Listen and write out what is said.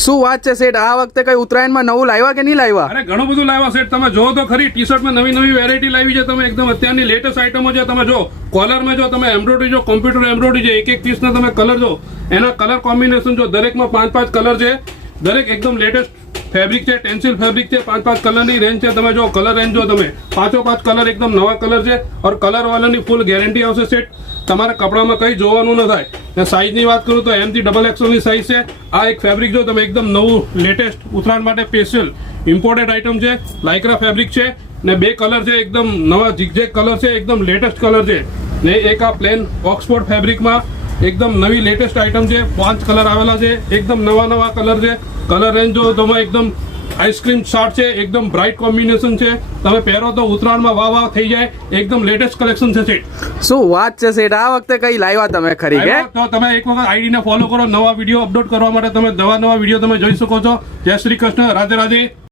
શું વાત છે સેટ, આ વખતે કઈ ઉત્તરાયણમાં નવું લાવ્યા કે નહીં લાવ્યા? અરે ઘણું બધું લાવ્યા સેટ, તમે જો તો ખરી. ટી શર્ટમાં નવી નવી વેરાયટી લાવી છે તમે, એકદમ અત્યારની લેટેસ્ટ આઇટમો છે. તમે જો કોલરમાં જો તમે એમ્બ્રોઇડરી જો, કોમ્પ્યુટર એમ્બ્રોઇડરી છે, એક પીસના તમે કલર જો, એના કલર કોમ્બિનેશન જો, દરેકમાં 5 કલર છે. દરેક એકદમ લેટેસ્ટ ફેબ્રિક છે, ટેન્સિલ ફેબ્રિક છે. 5 કલરની રેન્જ છે. તમે જો કલર રેન્જ જો, તમે 5 કલર એકદમ નવા કલર છે. ઓર કલર વાળાની ફૂલ ગેરંટી આવશે સેટ. તમારે કપડામાં કંઈ જોવાનું ન થાય. ને સાઇઝની વાત કરું તો M થી XXL ની સાઇઝ છે. આ એક ફેબ્રિક જો તમે, એકદમ નવું લેટેસ્ટ ઉત્તરાયણ માટે સ્પેશિયલ ઇમ્પોર્ટેડ આઇટમ છે. લાઇક્રા ફેબ્રિક છે ને 2 કલર છે, એકદમ નવા ઝિગઝેગ કલર છે, એકદમ લેટેસ્ટ કલર છે. ને એક આ પ્લેન ઓક્સફોર્ડ ફેબ્રિકમાં એકદમ નવી લેટેસ્ટ આઇટમ છે. 5 કલર આવેલા છે, એકદમ નવા કલર છે. કલર રેન્જ જો તમે, એકદમ આઈસ્ક્રીમ શાર્ટ છે, એકદમ બ્રાઇટ કોમ્બિનેશન છે. તમે પહેરો તો ઉત્તરાયણમાં વાહ થઈ જાય. એકદમ લેટેસ્ટ કલેક્શન છે સેટ. શું વાત છે સેટ, આ વખતે કઈ લાવ્યા તમે ખરી કે? તો તમે એક વખત આઈડી ને ફોલો કરો. નવા વિડીયો અપલોડ કરવા માટે તમે નવા વિડીયો તમે જોઈ શકો છો. જય શ્રી કૃષ્ણ, રાધે રાધે.